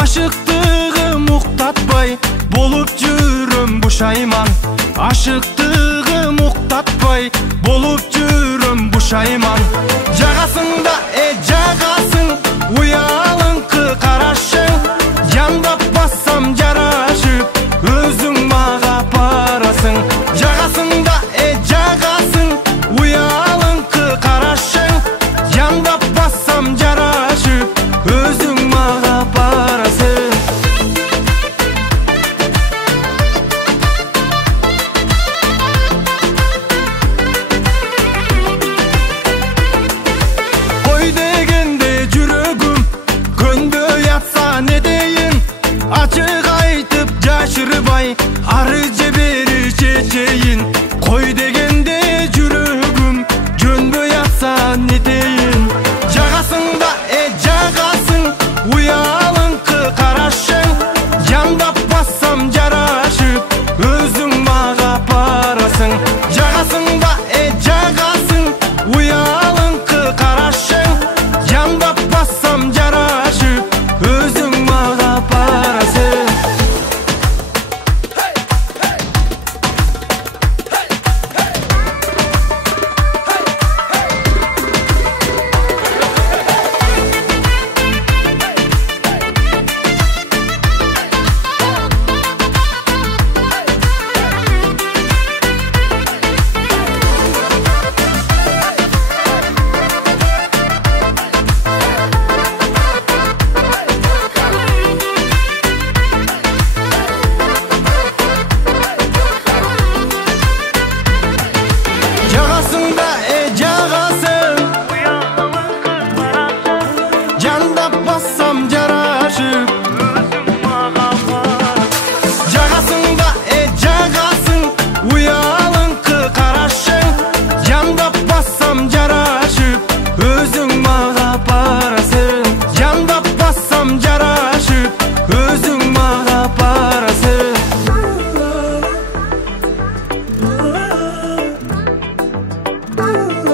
Aşıktığım uqtatpay bolup жүрөм бушайман. Aşıktığım uqtatpay bolup жүрөм бушайман. Жағасыңда жағасың, уялыңкы карашың. Яндап бассам жарашып, өзүң мага барасың. Жағасыңда жағасың, уялыңкы карашың. Яндап бассам жарашып, өзүң мага барасың. Кой дегенде жүрөгүм көнбөй атса не дейин? Ачык айтып жашырбай, ары же бери чечейин. Кой дегенде жүрөгүм көнбөй атса не дейин? Жағасыңда жағасың, уялыңкы карашың. Яндап бассам жарашып, өзүң мага барасың. Жағасыңда жағасың, уялыңкы карашың. Яндап бассам жарашып, өзүң мага барасың. Жағасыңда жағасың, яндап бассам жарашып, өзүң мага барасың. Жағасыңда жағасың, уялыңкы карашың. Яндап бассам жарашып, өзүң мага барасың. Яндап бассам жарашып, өзүң мага барасың. Oh